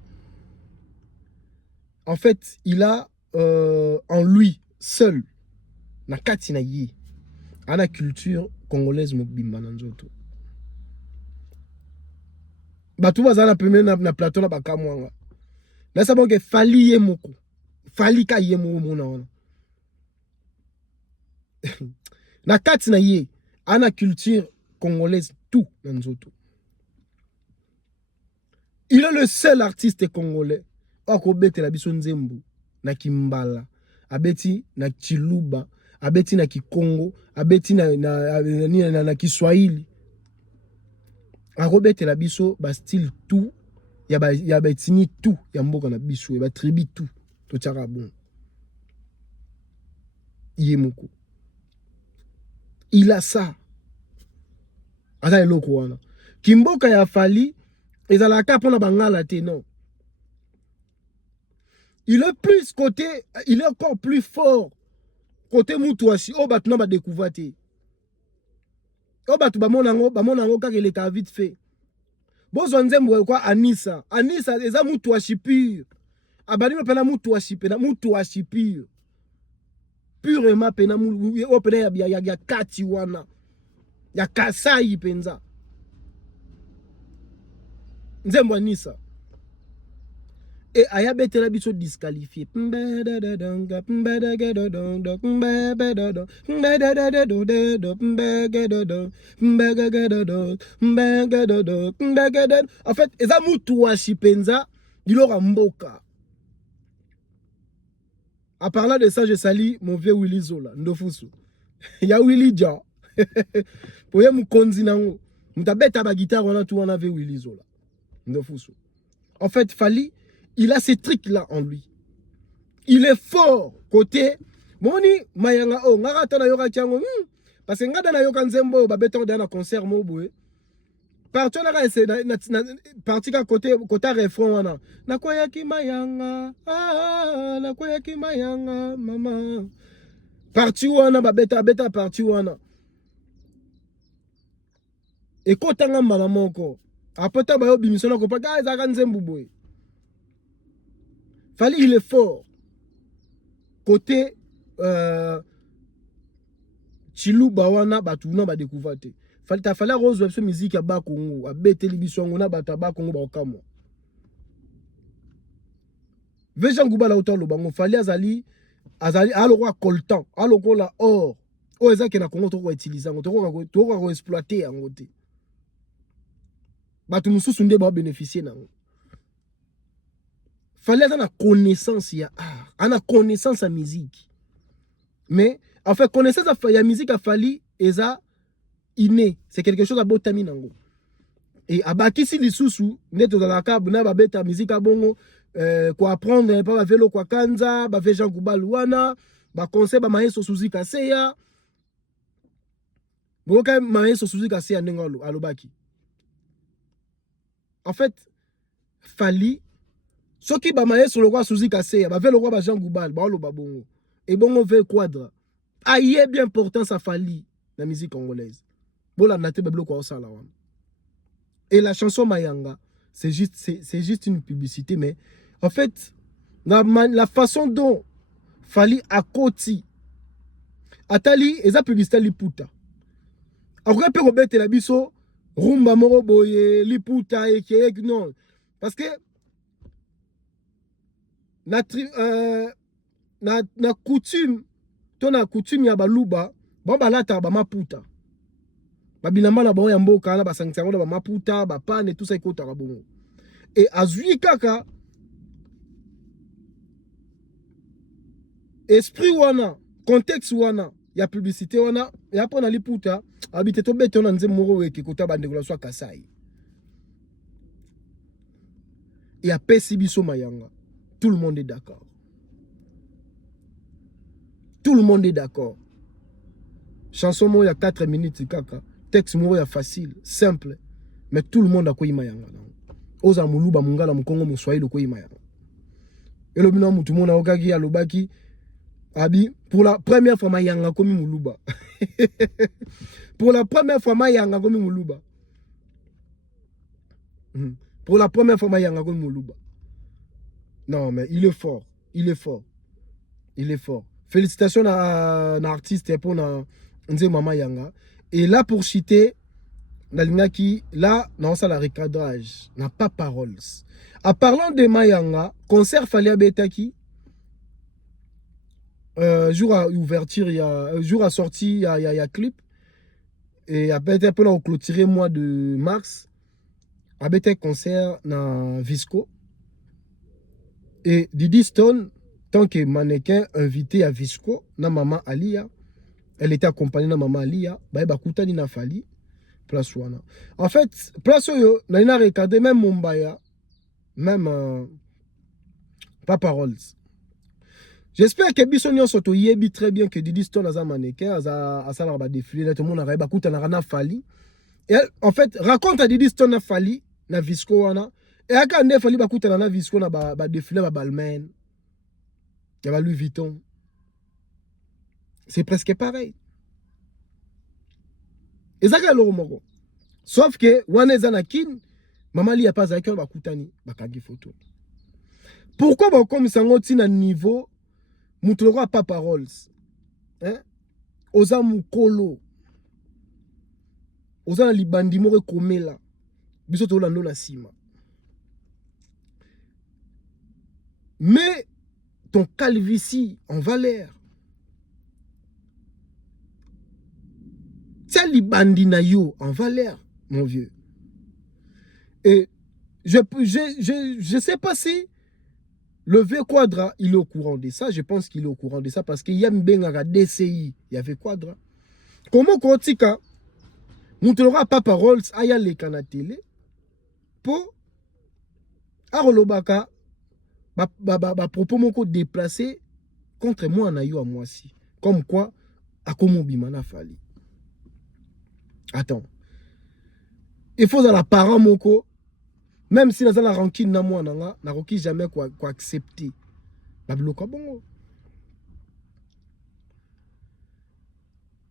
en fait, il a en lui seul na kati na yi ana culture congolaise mobimba na nzoto. Batu bazana premier na plateau na bakamwanga. Là, ça que Fali yemoko. Fali ka yemo mona wana. Na kati na ye, ana culture congolaise tout na nzoto. Il est le seul artiste congolais akobete la biso nzembo na Kimbala, abeti na Chiluba, abeti na Kikongo, abeti na Kiswahili. Akobete la biso ba style tout. Il y a betini tout, il y a mboka na biso, il y a tribu tout, to tchara bon. Yemoko. Il a ça. Ata eloko wana. Kimboka ya Fali, ezalaka pona bangala te non. Il est plus côté, il est encore plus fort côté Moutouachi. Oh batuna ba découvert te. Oh batu ba monango kaka il est vite fait. Bozo nzembo kwa Anissa eza Moutouachi pur. Abali me pena Moutouachi pur. Purement pena o pena ya kati wana. Ya Kasai penza. Nzembo Anissa. Et ayabete la biso disqualifié. En fait, eza Moutouachi penza, il aura mboka. En parlant de ça, je salue mon vieux Willy Zola, Ndofusu. Il y a Willy Dja. Pour yé moukonzi nango. Moutabeta ba guitare, on a tout, on avait Willy Zola. Ndofusu. En fait, Fali, il a ces trucs-là en lui. Il est fort côté Moni mayanga o ngaka tana yoka tiango parce que ngada na yoka nzembo ba beton dans un concert mo boye. Parti on a essayé parti ka côté refrain wana. Na koyaki mayanga na koyaki mayanga mama. Parti wana ba beta parti wana. Et kotanga mala moko. Apota ba yo bimisona ko pa ga za nzembo boye. Fallait il est fort. Côté Chilou Bawana batuna ba découvert. Fallait rose web musique à Bakongo, à Beteli Bisongo na bata Bakongo ba okamo. Vejan Gouba la autant lo bango fallait azali alo roi coltan, alo ko la or. O ezaki na Congo to ko utiliser, to ko exploiter en côté. Batu mususu nde ba bénéficier nango. Fallait avoir la connaissance ya art, ana connaissance à musique. Mais en fait connaissance à la musique a fallu eza inné, c'est quelque chose à botami nango. Et abaki si lisusu neto za la cab na ba beta musique a bongo ko apprendre pas ba vélo kwa kanza, ba vejan kubaluana, ba conseil ba maestro Suzy Kaseya. Boka maestro Suzy Kaseya ndengalo alobaki. En fait fallait ce qui ba maé sur le roi Suzy Kaseya, ba le roi ba Jean Goubal, ba lo babongo. Et bongo ve quadra. Aïe bien important ça fali la musique congolaise. Bola naté beblo ko sala wan. Et la chanson Mayanga, c'est juste une publicité mais en fait la façon dont fali akoti atali eza publicité liputa. Après pe robete la biso rumba moro boye liputa et non parce que na coutume tona coutume ya baluba ba balata ba maputa ba bilamba na ba ya mboka na ba sangisa ba maputa ba pane tout ça ikota ka bongo et azui kaka esprit wana contexte wana ya publicité wana ya pona liputa habite to bete na nzembo moko weke kota ba ndeko la swa Kasai et a pesi biso Mayanga. Tout le monde est d'accord. Tout le monde est d'accord. Chanson moi il y a 4 minutes kaka. Texte moi il y a facile, simple. Mais tout le monde a quoi Mayanga. Oza muluba mungala mukongo muswahili quoi Mayanga. Et le bino tout le monde a okaki alobaki abi pour la première fois Mayanga komi muluba. Pour la première fois Mayanga komi muluba. Pour la première fois Mayanga komi muluba. Non, mais il est fort. Il est fort. Il est fort. Félicitations à l'artiste pour Nzema Yanga. Et là, pour citer, là, non, ça, la recadrage. N'a pas paroles. En parlant de Mayanga, concert Falia Betaki, jour à ouverture, jour à sortie, il y a clip. Et après, on a clôturé mois de mars. A Betaki concert dans Visco. Et Didi Stone, tant que mannequin invité à Visco, na maman Alia, elle était accompagnée de maman Alia, bah bakuta ni na fali, place wana. En fait, place yo, na regardé même Mumbaya, même pas paroles. J'espère que Bissonion soto yebi très bien que Didi Stone a mannequin, a ça ba défilé, tout le monde a bakuta na fali. Et en fait, raconte à Didi Stone na fali, na Visco wana. Et à quand il fallait bakuta na Visco na ba défilé ba Balmain. Il y a Louis Vuitton. C'est presque pareil. Et ça ka moko. Sauf que wana zanakin maman li a pas avec bakutani bakangi photo. Pourquoi ba comme ça ngoti na niveau mutuloko pas paroles. Hein? Oza mukolo. Oza libandi moko komela. Biso to lando na sima. Mais ton calvitie en valeur. C'est libandi na yo en valeur, mon vieux. Et je sais pas si le V Quadra, il est au courant de ça. Je pense qu'il est au courant de ça parce qu'il y a un DCI, il y avait Quadra. Comment Kotika, nous ne pas paroles à y aller à télé pour à Rolobaka, propos mon déplacé contre moi na yo à moi si. Comme quoi à comment bimana fali. Attends. Il faut dans la parent moko même si dans la rancune na moi nanga na roki jamais quoi accepter. Ba biloko bongo.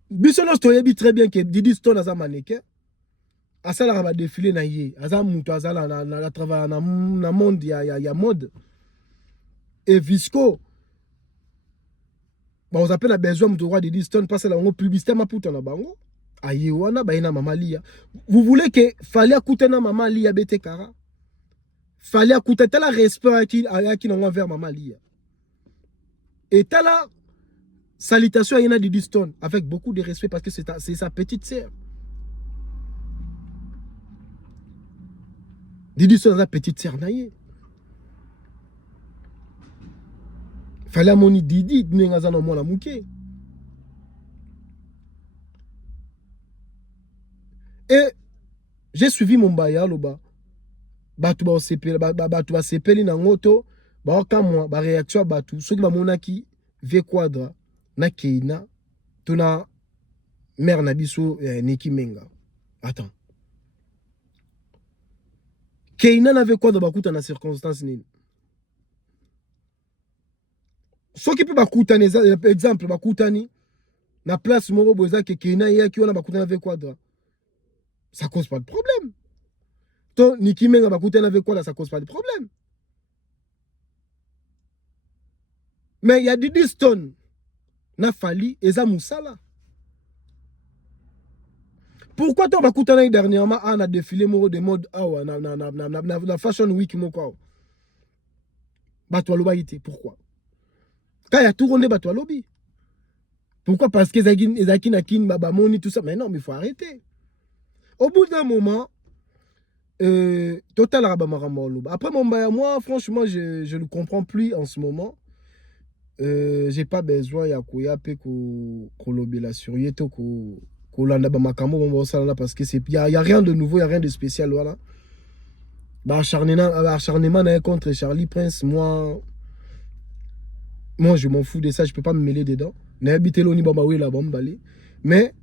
Bisono stoyebi très bien que Didi Stone a mannequin. Asala va défiler na ye. Aza muto azala na travail na monde ya mode. Et Visco. Bah on appelle la besoin muto roi Didi Stone parce la on publicité ma puta na bango. Aye wana ba ina mama Lia. Vous voulez que fallait écouter na mama Lia bete kara. Fallait écouter tel respect à qui envers mama Lia. Et tel salutation à Yana Didi Stone avec beaucoup de respect parce que c'est sa petite sœur. Didi Stone sa petite sœur naïe. Fallait moni Didi n'engaza no mona muke. Et j'ai suivi mon baya loba. Batu ba sepeli na ngoto ba kamwa ba réaction batu soki ba monaki V Quadra na Keina tuna mère na biso Niki Menga. Attends. Keina na V Quadra bakuta na circonstance nini. Soki pe bakuta neza exemple bakutani na place moko boza ke Keina yaki wana bakuta na V Quadra. Ça cause pas de problème. Donc, Niki Menga bakuta na V Quadra, ça cause pas de problème. Mais il y a Didi Stone na fali eza musala. Pourquoi toi bakuta na dernièrement a défilé moro de mode awa na fashion week moko. Bato loba ité pourquoi? Quand il y a tout rondé bato lobby. Pourquoi? Parce que ezaki na kin baba moni tout ça. Mais non, mais il faut arrêter. Au bout d'un moment, total après mon baya, moi franchement je ne comprends plus en ce moment. J'ai pas besoin ya koya pe ko lobela sur yeto ko landa ba makambo bon ça là parce que c'est y a rien de nouveau, il y a rien de spécial voilà. Ba acharnement contre Charlie Prince, moi je m'en fous de ça, je peux pas me mêler dedans. Na habité l'oni baba oui la bombe mais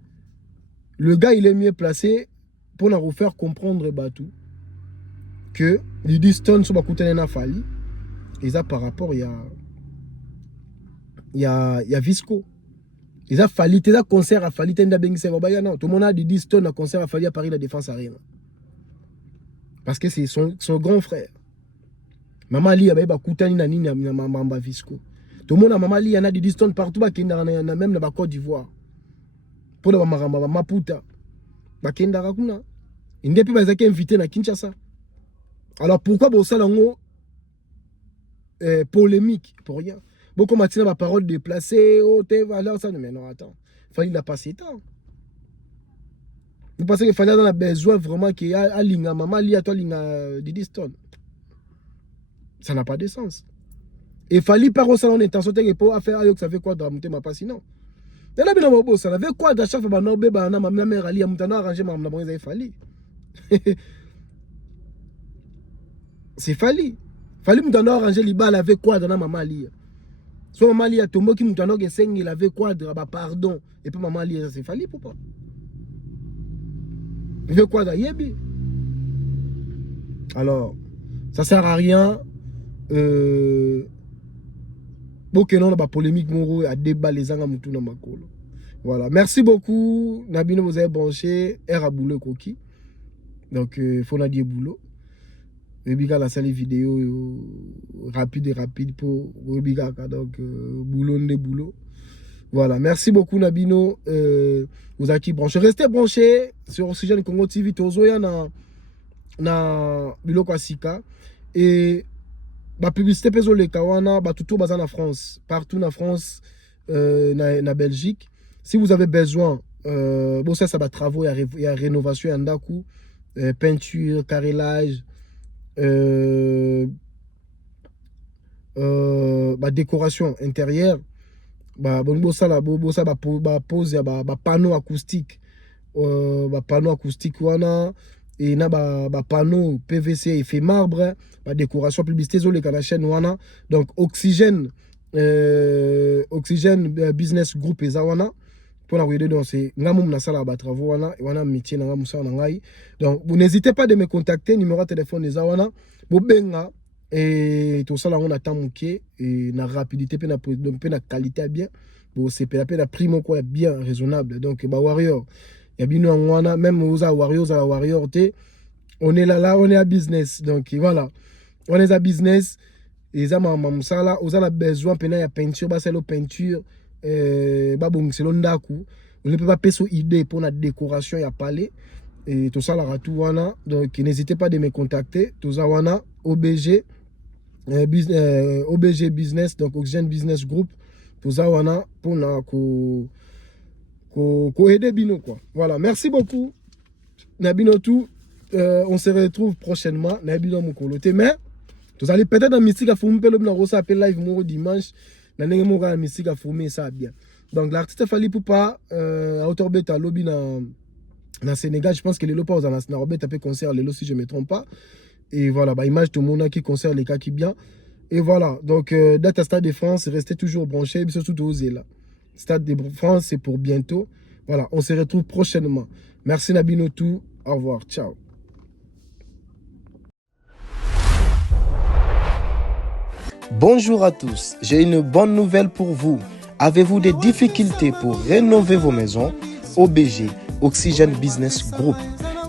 le gars il est mieux placé pour nous faire comprendre Batou que les distances sont bakutana fali et ça par rapport il y a Visco. Ils a fallu tes concert à fali tenda bengise baba non tout le monde a des distances à concert à fali à Paris la Défense Arena. Parce que c'est son grand frère. Maman li ba bakutani na nini na mamba Visco. Tout le monde a maman li y en a des distances partout ba kenda na même na Côte d'Ivoire. Pour la maramba maputa. Ba kenda kuna. Inde pe bazaki invité na Kinshasa. Alors pourquoi bon ça lango polémique pour rien. Beaucoup maintenant ma parole déplacée, oh t'es valeur ça mais non attends. Fallait la passer temps. Vous pensez qu'il fallait dans la besoin vraiment qu'il y a linga maman li à toi linga Didi Stone. Ça n'a pas de sens. Et fallait pas ça en intention que pour faire ayo que ça fait quoi dramonter ma passe non. Et là bien bon ça avait quoi d'achat fa ba no be ba na ma mère ali amutana arranger ma bon ça fallait. C'est Fali. Fali mutano arranger libal avec quadre na maman li. So maman li a tombo ki mutano ke sengi la avec quadre ba pardon et puis maman li ça c'est Fali pourquoi? Avec quadre yebi. Alors ça sert à rien bon que non ba polémique moro à débat les anga mutu na makolo. Voilà, merci beaucoup Nabino vous avez branché R à boulot coquille. Donc il faut la dire boulot. Webiga la salle vidéo rapide pour Webiga donc boulot. Voilà, merci beaucoup Nabino vous avez qui branché. Restez branchés sur Oxygène Congo TV tozoya na biloko asika et ba publicité peso le kawana ba tout bazana France, partout na France na Belgique. Si vous avez besoin bon ça va travaux il y a rénovation yandaku peinture, carrelage décoration intérieure pose panneau acoustique panneau acoustique wana et na panneau PVC effet marbre décoration publicité sur les chaîne wana donc Oxygène Oxygène Business Group et Zawana. Pour la regarder, donc c'est Ngamum Nasala Batravo, wana métier Nangamusa Nangai. Donc vous n'hésitez pas de me contacter, numéro de téléphone de Zawana. Bobenga et tout ça là on attend mouké et na rapidité pe na qualité bien. Bon c'est pe la primo quoi bien raisonnable. Donc bah warrior, y a bino wana même aux warriors à la warrior té on est là on est à business. Donc voilà. On est à business et ça mamsala aux a besoin pena ya peinture ba c'est la peinture babong c'est l'ondaku on ne peut pas payer idée pour la décoration y a palais et tout ça la ratou wana donc n'hésitez pas de me contacter tout ça wana OBG OBG business donc Oxygène Business Group tout ça wana pour na ko aider bino quoi. Voilà, merci beaucoup nabino tout on se retrouve prochainement nabino mokolote mais vous allez peut-être dans mystique à fumer le na rosa appel live mo dimanche na ndenge mo ka mystique à fumer ça bien. Donc l'artiste Fally Ipupa à hauteur beta lobby na Sénégal, je pense que les lopas aux na robet tapé concert les si je me trompe pas. Et voilà, bah image tout le monde qui concert les cas qui bien. Et voilà, donc date à Stade de France, restez toujours branchés, surtout osez là. Stade de France, c'est pour bientôt. Voilà, on se retrouve prochainement. Merci Nabinotou, au revoir, ciao. Bonjour à tous, j'ai une bonne nouvelle pour vous. Avez-vous des difficultés pour rénover vos maisons? OBG, Oxygène Business Group,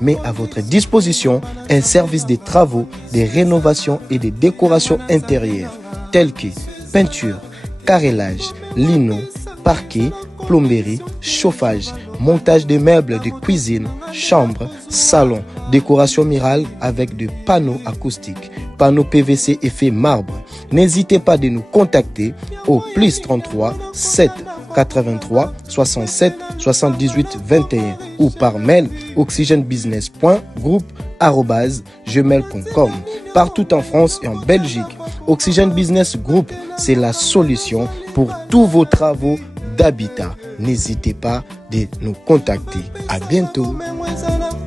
met à votre disposition un service de travaux, de rénovation et de décoration intérieure, tels que peinture, carrelage, lino, parquet, plomberie, chauffage, montage de meubles de cuisine, chambre, salon, décoration murale avec des panneaux acoustiques, panneaux PVC effet marbre. N'hésitez pas de nous contacter au +33 7 83 67 78 21 ou par mail oxygenebusiness.group@gmail.com. Partout en France et en Belgique, Oxygène Business Group, c'est la solution pour tous vos travaux d'habitat. N'hésitez pas de nous contacter. À bientôt.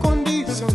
Condition